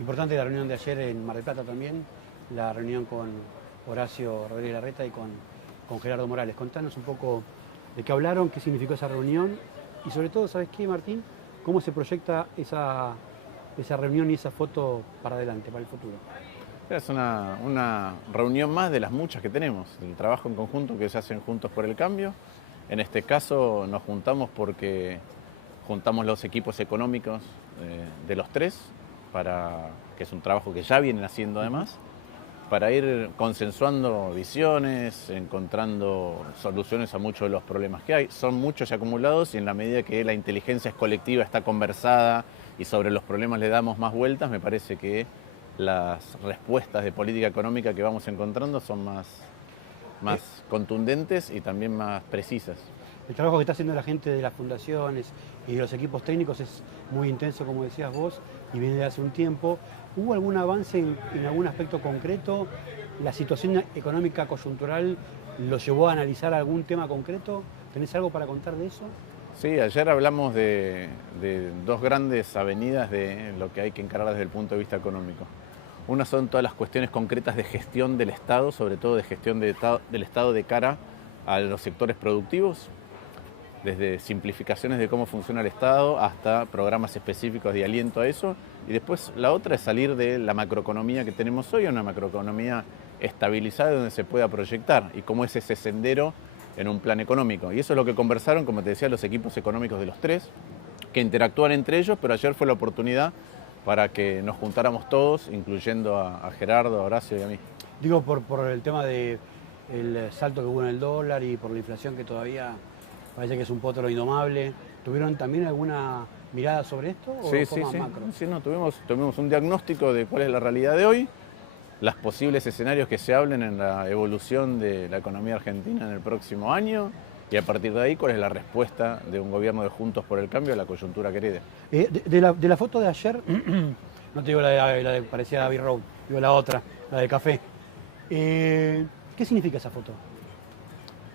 Importante la reunión de ayer en Mar del Plata también, la reunión con Horacio Rodríguez Larreta y con Gerardo Morales. Contanos un poco de qué hablaron, qué significó esa reunión y sobre todo, ¿sabes qué, Martín? ¿Cómo se proyecta esa reunión y esa foto para adelante, para el futuro? Es una reunión más de las muchas que tenemos, el trabajo en conjunto que se hacen Juntos por el Cambio. En este caso nos juntamos porque juntamos los equipos económicos de los tres, que es un trabajo que ya vienen haciendo además, para ir consensuando visiones, encontrando soluciones a muchos de los problemas que hay. Son muchos y acumulados y en la medida que la inteligencia es colectiva, está conversada y sobre los problemas le damos más vueltas, me parece que las respuestas de política económica que vamos encontrando son más contundentes y también más precisas. El trabajo que está haciendo la gente de las fundaciones y de los equipos técnicos es muy intenso, como decías vos, y viene de hace un tiempo. ¿Hubo algún avance en algún aspecto concreto? ¿La situación económica coyuntural lo llevó a analizar algún tema concreto? ¿Tenés algo para contar de eso? Sí, ayer hablamos de dos grandes avenidas de lo que hay que encarar desde el punto de vista económico. Una son todas las cuestiones concretas de gestión del Estado, sobre todo de gestión del Estado de cara a los sectores productivos, desde simplificaciones de cómo funciona el Estado hasta programas específicos de aliento a eso. Y después la otra es salir de la macroeconomía que tenemos hoy a una macroeconomía estabilizada donde se pueda proyectar y cómo es ese sendero en un plan económico. Y eso es lo que conversaron, como te decía, los equipos económicos de los tres, que interactúan entre ellos, pero ayer fue la oportunidad para que nos juntáramos todos, incluyendo a Gerardo, a Horacio y a mí. Digo, por el tema del salto que hubo en el dólar y por la inflación que todavía parece que es un potro indomable. ¿Tuvieron también alguna mirada sobre esto? ¿O Sí, fue más macro? Sí, no, tuvimos un diagnóstico de cuál es la realidad de hoy, los posibles escenarios que se hablen en la evolución de la economía argentina en el próximo año y a partir de ahí cuál es la respuesta de un gobierno de Juntos por el Cambio a la coyuntura que herede. De la foto de ayer, no te digo la de parecía Abbey Road, digo la otra, la de café. ¿Qué significa esa foto?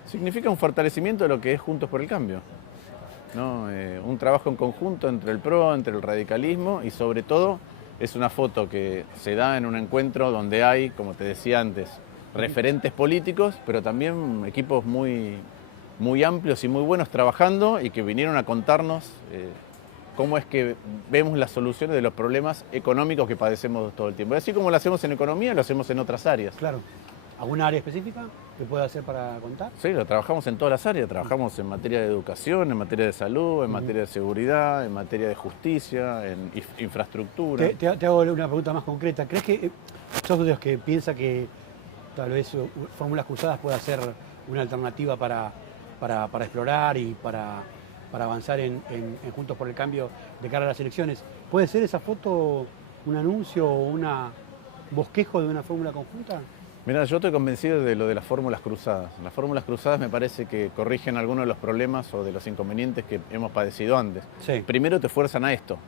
Significa un fortalecimiento de lo que es Juntos por el Cambio, ¿no? Un trabajo en conjunto entre el PRO, entre el radicalismo y sobre todo es una foto que se da en un encuentro donde hay, como te decía antes, referentes políticos, pero también equipos muy amplios y muy buenos trabajando y que vinieron a contarnos cómo es que vemos las soluciones de los problemas económicos que padecemos todo el tiempo. Y así como lo hacemos en economía, lo hacemos en otras áreas. Claro. ¿Alguna área específica que pueda hacer para contar? Sí, lo trabajamos en todas las áreas. Trabajamos en materia de educación, en materia de salud, en materia de seguridad, en materia de justicia, en infraestructura. Te hago una pregunta más concreta. ¿Crees que sos de los que piensa que tal vez fórmulas cruzadas pueda ser una alternativa para explorar y para avanzar en Juntos por el Cambio de cara a las elecciones? ¿Puede ser esa foto un anuncio o un bosquejo de una fórmula conjunta? Mirá, yo estoy convencido de lo de las fórmulas cruzadas. Las fórmulas cruzadas me parece que corrigen algunos de los problemas o de los inconvenientes que hemos padecido antes. Sí. Primero te fuerzan a esto,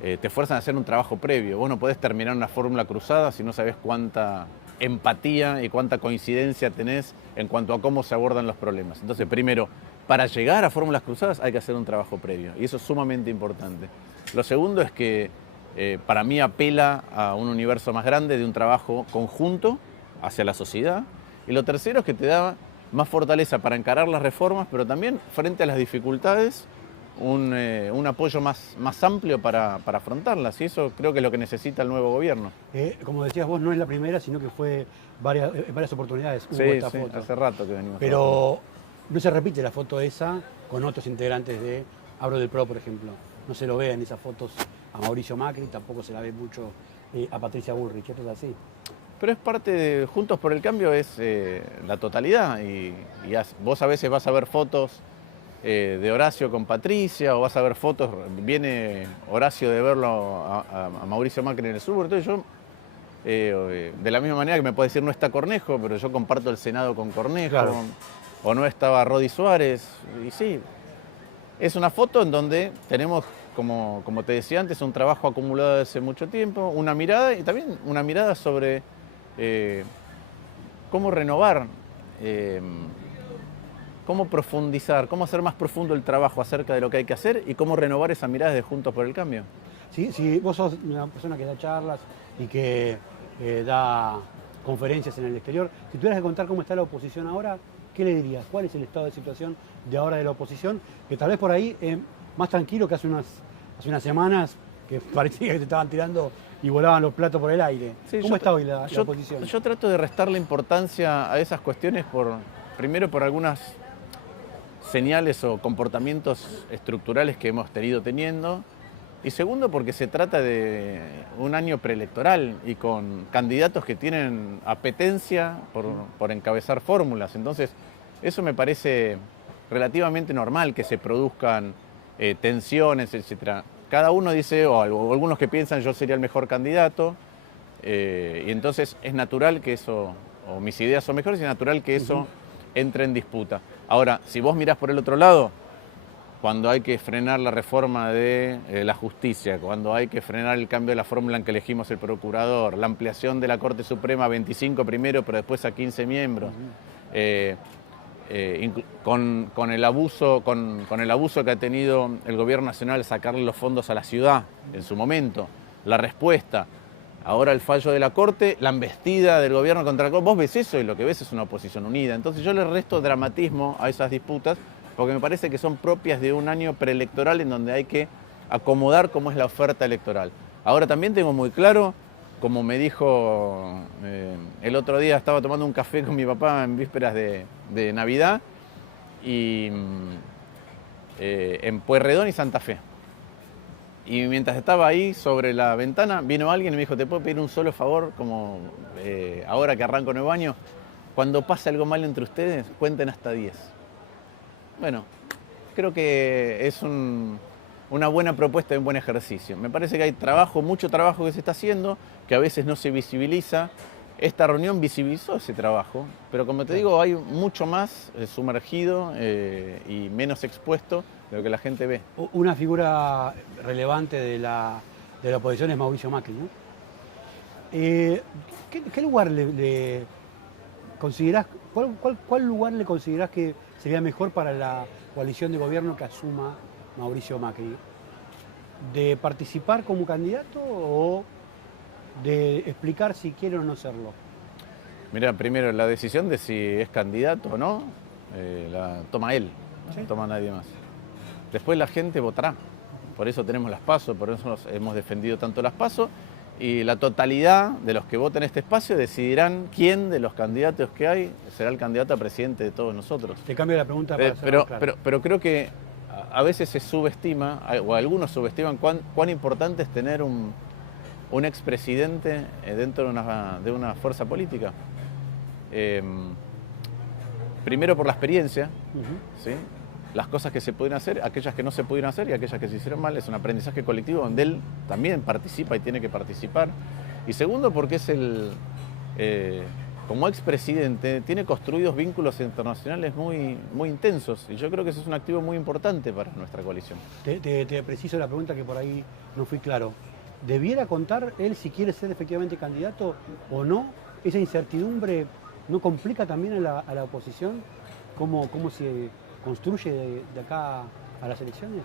te fuerzan a hacer un trabajo previo. Vos no podés terminar una fórmula cruzada si no sabés cuánta empatía y cuánta coincidencia tenés en cuanto a cómo se abordan los problemas. Entonces, primero, para llegar a fórmulas cruzadas hay que hacer un trabajo previo y eso es sumamente importante. Lo segundo es que para mí apela a un universo más grande de un trabajo conjunto hacia la sociedad. Y lo tercero es que te da más fortaleza para encarar las reformas, pero también frente a las dificultades, un apoyo más amplio para afrontarlas. Y eso creo que es lo que necesita el nuevo gobierno. Como decías vos, no es la primera, sino que fue varias oportunidades hubo esta foto. Hace rato que venimos. Pero no se repite la foto esa con otros integrantes de Abro del PRO, por ejemplo. No se lo ve en esas fotos a Mauricio Macri, tampoco se la ve mucho a Patricia Bullrich, esto es así. Pero es parte de Juntos por el Cambio, es la totalidad. Y vos a veces vas a ver fotos de Horacio con Patricia, o vas a ver fotos, viene Horacio de verlo a Mauricio Macri en el sur. Entonces yo, de la misma manera que me puede decir no está Cornejo, pero yo comparto el Senado con Cornejo, claro. O no estaba Rodi Suárez, y sí. Es una foto en donde tenemos, como te decía antes, un trabajo acumulado desde hace mucho tiempo, una mirada y también una mirada sobre cómo renovar, cómo profundizar, cómo hacer más profundo el trabajo acerca de lo que hay que hacer y cómo renovar esa mirada de Juntos por el Cambio. Si vos sos una persona que da charlas y que da conferencias en el exterior, si tuvieras que contar cómo está la oposición ahora, ¿qué le dirías? ¿Cuál es el estado de situación de ahora de la oposición? Que tal vez por ahí más tranquilo que hace unas semanas, que parecía que te estaban tirando y volaban los platos por el aire. Sí, ¿Cómo está hoy la oposición? Yo trato de restarle importancia a esas cuestiones primero por algunas señales o comportamientos estructurales que hemos teniendo, y segundo porque se trata de un año preelectoral y con candidatos que tienen apetencia por encabezar fórmulas. Entonces, eso me parece relativamente normal, que se produzcan tensiones, etc. Cada uno dice, o algunos que piensan yo sería el mejor candidato, y entonces es natural que eso, o mis ideas son mejores, y es natural que eso entre en disputa. Ahora, si vos mirás por el otro lado, cuando hay que frenar la reforma de la justicia, cuando hay que frenar el cambio de la fórmula en que elegimos el procurador, la ampliación de la Corte Suprema a 25 primero, pero después a 15 miembros, con el abuso que ha tenido el gobierno nacional sacarle los fondos a la ciudad en su momento, la respuesta, ahora el fallo de la Corte, la embestida del gobierno contra la Corte, vos ves eso y lo que ves es una oposición unida. Entonces yo le resto dramatismo a esas disputas porque me parece que son propias de un año preelectoral en donde hay que acomodar cómo es la oferta electoral. Ahora también tengo muy claro, como me dijo el otro día, estaba tomando un café con mi papá en vísperas de Navidad, y en Pueyrredón y Santa Fe. Y mientras estaba ahí sobre la ventana, vino alguien y me dijo, ¿te puedo pedir un solo favor? Como ahora que arranco nuevo año, cuando pase algo mal entre ustedes, cuenten hasta 10. Bueno, creo que es una buena propuesta y un buen ejercicio. Me parece que hay mucho trabajo que se está haciendo, que a veces no se visibiliza. Esta reunión visibilizó ese trabajo, pero como te digo, hay mucho más sumergido y menos expuesto de lo que la gente ve. Una figura relevante de la oposición es Mauricio Macri, ¿no? ¿Qué lugar le considerás, cuál lugar le considerás que sería mejor para la coalición de gobierno que asuma Mauricio Macri? ¿De participar como candidato o de explicar si quiere o no serlo? Mira, primero la decisión de si es candidato o no, la toma él, no la toma nadie más. Después la gente votará, por eso tenemos las PASO, por eso hemos defendido tanto las PASO, y la totalidad de los que voten este espacio decidirán quién de los candidatos que hay será el candidato a presidente de todos nosotros. Te cambio la pregunta para ser más claro. Pero creo que a veces se subestima, o algunos subestiman cuán importante es tener un expresidente dentro de una fuerza política. Primero por la experiencia, ¿sí? Las cosas que se pueden hacer, aquellas que no se pudieron hacer y aquellas que se hicieron mal, es un aprendizaje colectivo donde él también participa y tiene que participar. Y segundo porque es como expresidente, tiene construidos vínculos internacionales muy, muy intensos, y yo creo que eso es un activo muy importante para nuestra coalición. Te preciso la pregunta que por ahí no fui claro. ¿Debiera contar él si quiere ser efectivamente candidato o no? ¿Esa incertidumbre no complica también a la oposición? ¿Cómo se construye de acá a las elecciones?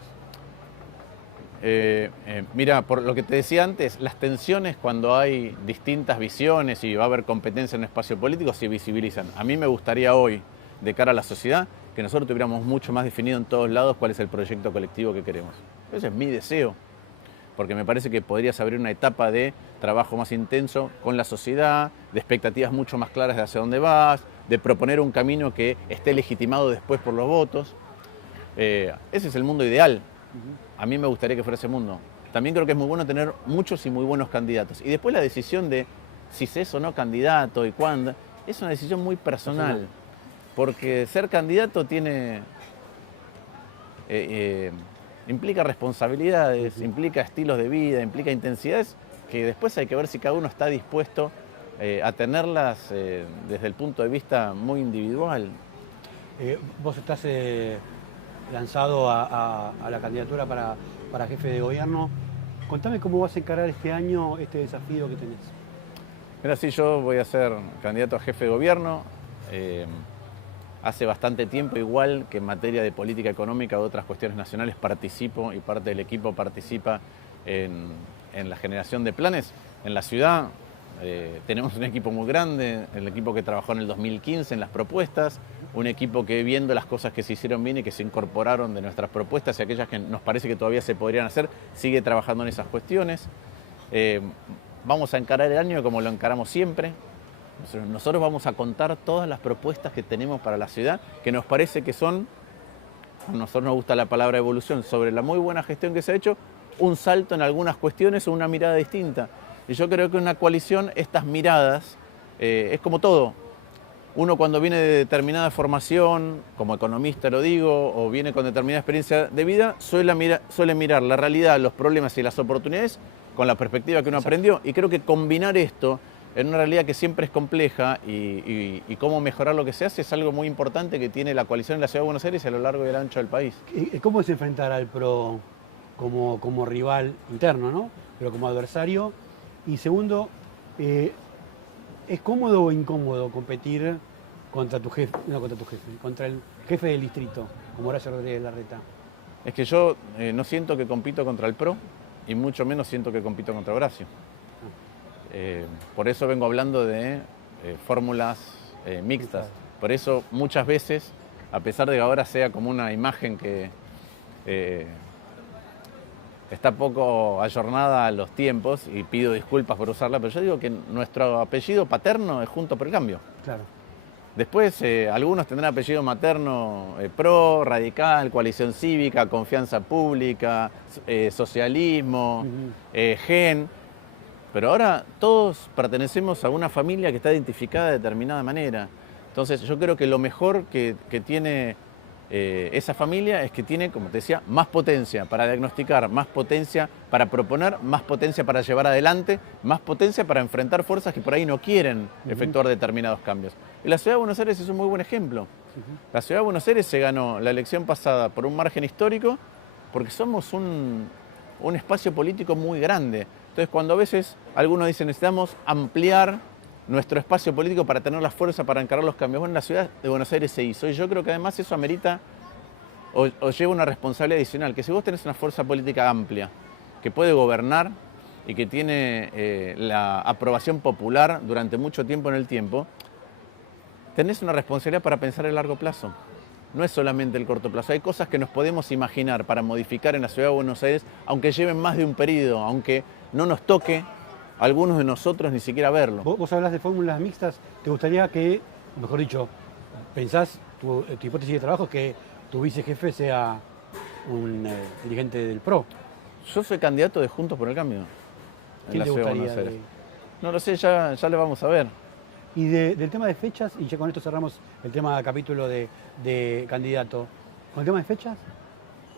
Mira, por lo que te decía antes, las tensiones cuando hay distintas visiones y va a haber competencia en un espacio político se visibilizan. A mí me gustaría hoy, de cara a la sociedad, que nosotros tuviéramos mucho más definido en todos lados cuál es el proyecto colectivo que queremos. Ese es mi deseo, porque me parece que podrías abrir una etapa de trabajo más intenso con la sociedad, de expectativas mucho más claras de hacia dónde vas, de proponer un camino que esté legitimado después por los votos. Ese es el mundo ideal. A mí me gustaría que fuera ese mundo. También creo que es muy bueno tener muchos y muy buenos candidatos. Y después la decisión de si se es o no candidato y cuándo, es una decisión muy personal. Porque ser candidato implica responsabilidades, implica estilos de vida, implica intensidades que después hay que ver si cada uno está dispuesto a tenerlas desde el punto de vista muy individual. Vos estás lanzado a la candidatura para jefe de gobierno. Contame cómo vas a encarar este año este desafío que tenés. Mira, sí, yo voy a ser candidato a jefe de gobierno. Hace bastante tiempo, igual que en materia de política económica o otras cuestiones nacionales, participo y parte del equipo participa en la generación de planes. En la ciudad tenemos un equipo muy grande, el equipo que trabajó en el 2015 en las propuestas, un equipo que viendo las cosas que se hicieron bien y que se incorporaron de nuestras propuestas y aquellas que nos parece que todavía se podrían hacer, sigue trabajando en esas cuestiones. Vamos a encarar el año como lo encaramos siempre. Nosotros vamos a contar todas las propuestas que tenemos para la ciudad, que nos parece que son, a nosotros nos gusta la palabra evolución, sobre la muy buena gestión que se ha hecho, un salto en algunas cuestiones o una mirada distinta. Y yo creo que en una coalición estas miradas es como todo. Uno cuando viene de determinada formación, como economista lo digo, o viene con determinada experiencia de vida, suele mirar la realidad, los problemas y las oportunidades con la perspectiva que uno aprendió. Y creo que combinar esto en una realidad que siempre es compleja y cómo mejorar lo que se hace es algo muy importante que tiene la coalición en la Ciudad de Buenos Aires y a lo largo y el ancho del país. ¿Cómo es enfrentar al PRO como rival interno, ¿no? Pero como adversario? Y segundo, ¿es cómodo o incómodo competir contra tu jefe, contra el jefe del distrito, como Horacio Rodríguez Larreta? Es que yo no siento que compito contra el PRO y mucho menos siento que compito contra Horacio. Por eso vengo hablando de fórmulas mixtas. Por eso muchas veces, a pesar de que ahora sea como una imagen que está poco ayornada a los tiempos, y pido disculpas por usarla, pero yo digo que nuestro apellido paterno es Juntos por el Cambio. Claro. Después algunos tendrán apellido materno PRO, Radical, Coalición Cívica, Confianza Pública, Socialismo, GEN. Pero ahora todos pertenecemos a una familia que está identificada de determinada manera. Entonces yo creo que lo mejor que tiene esa familia es que tiene, como te decía, más potencia para diagnosticar, más potencia para proponer, más potencia para llevar adelante, más potencia para enfrentar fuerzas que por ahí no quieren efectuar determinados cambios. Y la Ciudad de Buenos Aires es un muy buen ejemplo. La Ciudad de Buenos Aires se ganó la elección pasada por un margen histórico porque somos un espacio político muy grande. Entonces, cuando a veces algunos dicen necesitamos ampliar nuestro espacio político para tener la fuerza para encarar los cambios, bueno, en la Ciudad de Buenos Aires se hizo. Y yo creo que además eso amerita o lleva una responsabilidad adicional, que si vos tenés una fuerza política amplia, que puede gobernar y que tiene la aprobación popular durante mucho tiempo en el tiempo, tenés una responsabilidad para pensar el largo plazo. No es solamente el corto plazo, hay cosas que nos podemos imaginar para modificar en la Ciudad de Buenos Aires, aunque lleven más de un periodo, aunque no nos toque a algunos de nosotros ni siquiera verlo. Vos hablás de fórmulas mixtas, ¿te gustaría que, mejor dicho, pensás, tu hipótesis de trabajo es que tu vicejefe sea un dirigente del PRO? Yo soy candidato de Juntos por el Cambio en la Ciudad de Buenos Aires. No lo sé, ya le vamos a ver. Y del tema de fechas, y ya con esto cerramos el tema del capítulo de candidato, con el tema de fechas,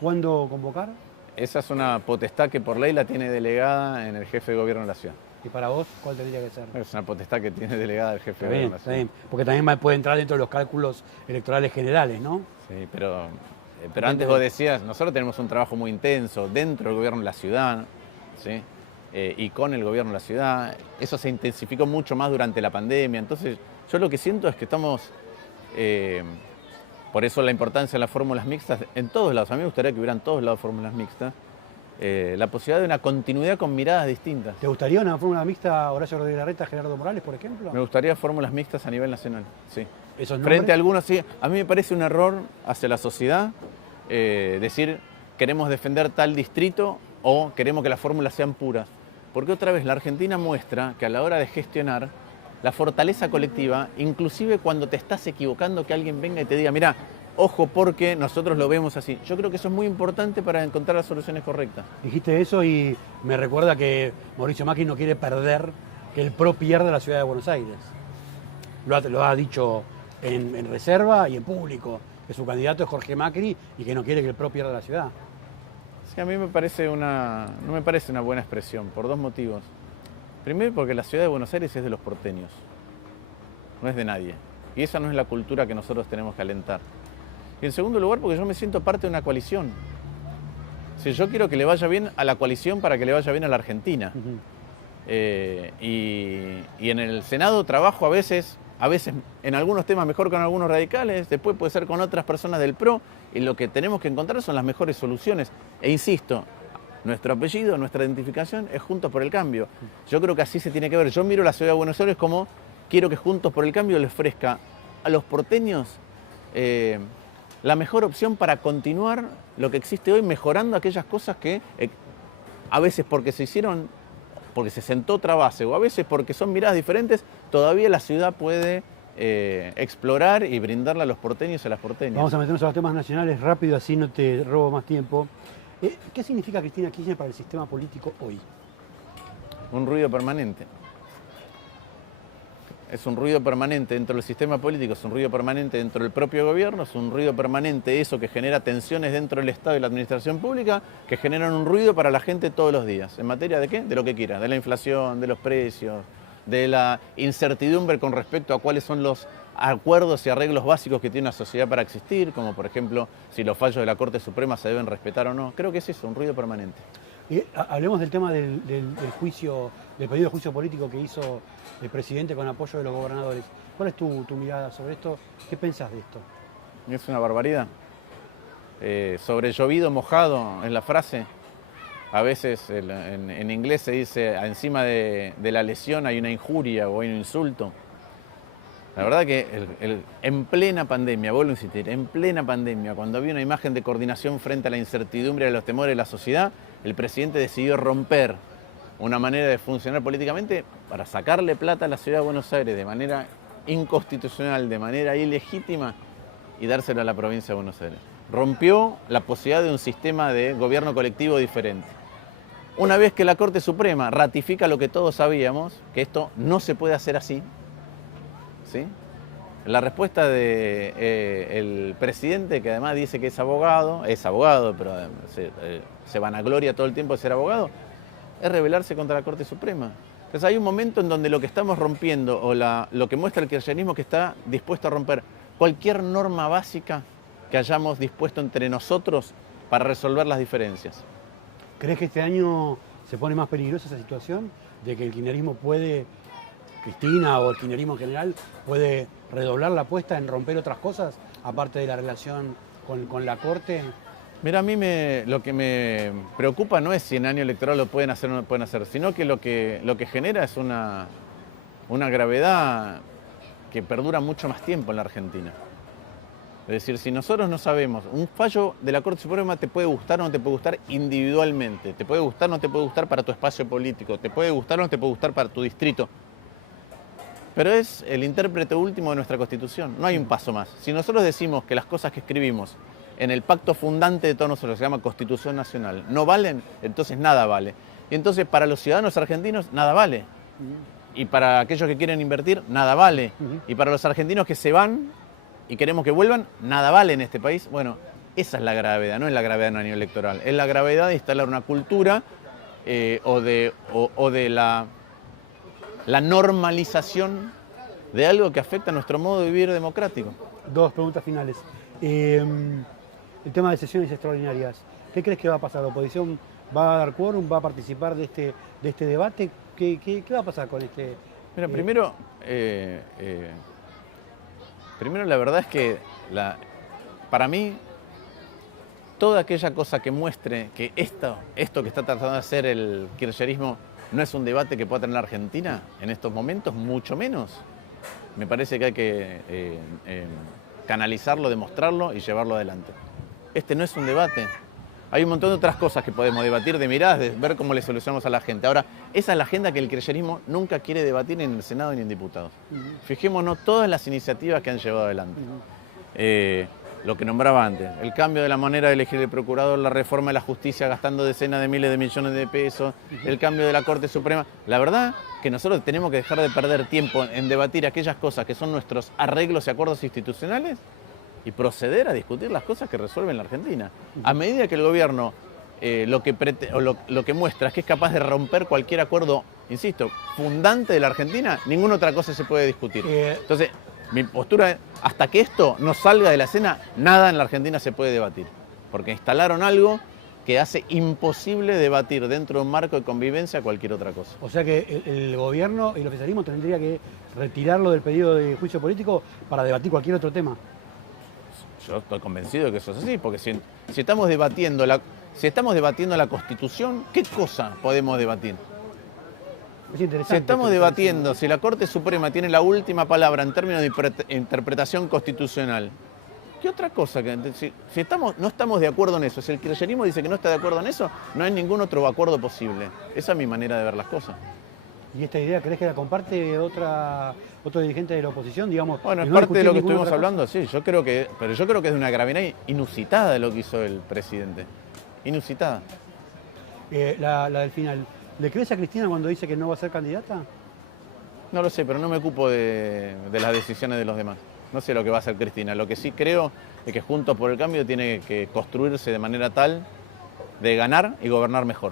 ¿cuándo convocar? Esa es una potestad que por ley la tiene delegada en el jefe de gobierno de la ciudad. ¿Y para vos cuál tendría que ser? Es una potestad que tiene delegada el jefe de gobierno de la ciudad. Está bien, porque también puede entrar dentro de los cálculos electorales generales, ¿no? Sí, pero antes vos decías, nosotros tenemos un trabajo muy intenso dentro del gobierno de la ciudad, ¿sí? Y con el gobierno de la ciudad. Eso se intensificó mucho más durante la pandemia. Entonces, yo lo que siento es que estamos, por eso la importancia de las fórmulas mixtas en todos lados. A mí me gustaría que hubieran todos lados fórmulas mixtas. La posibilidad de una continuidad con miradas distintas. ¿Te gustaría una fórmula mixta Horacio Rodríguez Larreta, Gerardo Morales, por ejemplo? Me gustaría fórmulas mixtas a nivel nacional, sí. ¿Esos Frente a algunos, sí. A mí me parece un error hacia la sociedad decir queremos defender tal distrito o queremos que las fórmulas sean puras. Porque otra vez la Argentina muestra que a la hora de gestionar la fortaleza colectiva, inclusive cuando te estás equivocando, que alguien venga y te diga, mirá, ojo porque nosotros lo vemos así. Yo creo que eso es muy importante para encontrar las soluciones correctas. Dijiste eso y me recuerda que Mauricio Macri no quiere perder, que el PRO pierda la Ciudad de Buenos Aires. Lo ha dicho en reserva y en público, que su candidato es Jorge Macri y que no quiere que el PRO pierda la ciudad. Sí, a mí no me parece una buena expresión, por dos motivos. Primero, porque la Ciudad de Buenos Aires es de los porteños, no es de nadie. Y esa no es la cultura que nosotros tenemos que alentar. Y en segundo lugar, porque yo me siento parte de una coalición. Si yo quiero que le vaya bien a la coalición para que le vaya bien a la Argentina. Y en el Senado trabajo a veces en algunos temas mejor con algunos radicales, después puede ser con otras personas del PRO, y lo que tenemos que encontrar son las mejores soluciones. E insisto, Nuestro apellido, nuestra identificación es Juntos por el Cambio. Yo creo que así se tiene que ver. Yo miro la ciudad de Buenos Aires como quiero que Juntos por el Cambio le ofrezca a los porteños la mejor opción para continuar lo que existe hoy, mejorando aquellas cosas que a veces porque se hicieron, porque se sentó otra base, o a veces porque son miradas diferentes, todavía la ciudad puede explorar y brindarle a los porteños y a las porteñas. Vamos a meternos a los temas nacionales rápido, así no te robo más tiempo. ¿Qué significa Cristina Kirchner para el sistema político hoy? Un ruido permanente. Es un ruido permanente dentro del sistema político, es un ruido permanente dentro del propio gobierno, es un ruido permanente eso que genera tensiones dentro del Estado y la administración pública, que generan un ruido para la gente todos los días. ¿En materia de qué? De lo que quiera, de la inflación, de los precios, de la incertidumbre con respecto a cuáles son los acuerdos y arreglos básicos que tiene una sociedad para existir, como por ejemplo si los fallos de la Corte Suprema se deben respetar o no. Creo que es eso, un ruido permanente. Y hablemos del tema del juicio, del pedido de juicio político que hizo el presidente con apoyo de los gobernadores. ¿Cuál es tu mirada sobre esto? ¿Qué pensás de esto? Es una barbaridad. Sobre llovido mojado es la frase. A veces en inglés se dice encima de la lesión hay una injuria o hay un insulto. La verdad que en plena pandemia, vuelvo a insistir, en plena pandemia, cuando había una imagen de coordinación frente a la incertidumbre y a los temores de la sociedad, el presidente decidió romper una manera de funcionar políticamente para sacarle plata a la ciudad de Buenos Aires de manera inconstitucional, de manera ilegítima y dárselo a la provincia de Buenos Aires. Rompió la posibilidad de un sistema de gobierno colectivo diferente. Una vez que la Corte Suprema ratifica lo que todos sabíamos, que esto no se puede hacer así, ¿sí? La respuesta del presidente, que además dice que es abogado, pero se vanagloria todo el tiempo de ser abogado, es rebelarse contra la Corte Suprema. Entonces hay un momento en donde lo que estamos rompiendo, o lo que muestra el kirchnerismo, que está dispuesto a romper cualquier norma básica que hayamos dispuesto entre nosotros para resolver las diferencias. ¿Crees que este año se pone más peligrosa esa situación? De que el kirchnerismo puede, Cristina o el kirchnerismo en general, puede redoblar la apuesta en romper otras cosas, aparte de la relación con la Corte. Mira, a mí lo que me preocupa no es si en año electoral lo pueden hacer o no lo pueden hacer, sino que lo que genera es una gravedad que perdura mucho más tiempo en la Argentina. Es decir, si nosotros no sabemos, un fallo de la Corte Suprema te puede gustar o no te puede gustar individualmente, te puede gustar o no te puede gustar para tu espacio político, te puede gustar o no te puede gustar para tu distrito, pero es el intérprete último de nuestra Constitución, no hay un paso más. Si nosotros decimos que las cosas que escribimos en el pacto fundante de todos nosotros, que se llama Constitución Nacional, no valen, entonces nada vale. Y entonces para los ciudadanos argentinos nada vale. Y para aquellos que quieren invertir, nada vale. Y para los argentinos que se van y queremos que vuelvan, nada vale en este país. Bueno, esa es la gravedad, no es la gravedad en un año electoral. Es la gravedad de instalar una cultura o de la normalización de algo que afecta a nuestro modo de vivir democrático. Dos preguntas finales. El tema de sesiones extraordinarias. ¿Qué crees que va a pasar? ¿La oposición va a dar quórum? ¿Va a participar de este debate? ¿Qué va a pasar con este? Mira, primero la verdad es que para mí toda aquella cosa que muestre que esto que está tratando de hacer el kirchnerismo no es un debate que pueda tener la Argentina en estos momentos, mucho menos. Me parece que hay que canalizarlo, demostrarlo y llevarlo adelante. Este no es un debate. Hay un montón de otras cosas que podemos debatir, de miradas, de ver cómo le solucionamos a la gente. Ahora, esa es la agenda que el kirchnerismo nunca quiere debatir ni en el Senado ni en diputados. Fijémonos todas las iniciativas que han llevado adelante. Lo que nombraba antes, el cambio de la manera de elegir el procurador, la reforma de la justicia gastando decenas de miles de millones de pesos, el cambio de la Corte Suprema. La verdad que nosotros tenemos que dejar de perder tiempo en debatir aquellas cosas que son nuestros arreglos y acuerdos institucionales y proceder a discutir las cosas que resuelven la Argentina. A medida que el gobierno lo que muestra es que es capaz de romper cualquier acuerdo, insisto, fundante de la Argentina, ninguna otra cosa se puede discutir. Entonces, mi postura es, hasta que esto no salga de la escena, nada en la Argentina se puede debatir. Porque instalaron algo que hace imposible debatir dentro de un marco de convivencia cualquier otra cosa. O sea que el gobierno y el oficialismo tendría que retirarlo del pedido de juicio político para debatir cualquier otro tema. Yo estoy convencido de que eso es así, porque si estamos debatiendo, Si estamos debatiendo la Constitución, ¿qué cosa podemos debatir? Es interesante. Si estamos debatiendo si la Corte Suprema tiene la última palabra en términos de interpretación constitucional, ¿qué otra cosa? Si no estamos de acuerdo en eso, si el kirchnerismo dice que no está de acuerdo en eso, no hay ningún otro acuerdo posible. Esa es mi manera de ver las cosas. ¿Y esta idea crees que la comparte otro dirigente de la oposición? Digamos, Bueno, es no parte de lo que discutir ninguna estuvimos otra hablando, sí, pero yo creo que es de una gravedad inusitada lo que hizo el presidente. Inusitada. cosa? La del final. ¿Le crees a Cristina cuando dice que no va a ser candidata? No lo sé, pero no me ocupo de las decisiones de los demás. No sé lo que va a hacer Cristina. Lo que sí creo es que Juntos por el Cambio tiene que construirse de manera tal de ganar y gobernar mejor.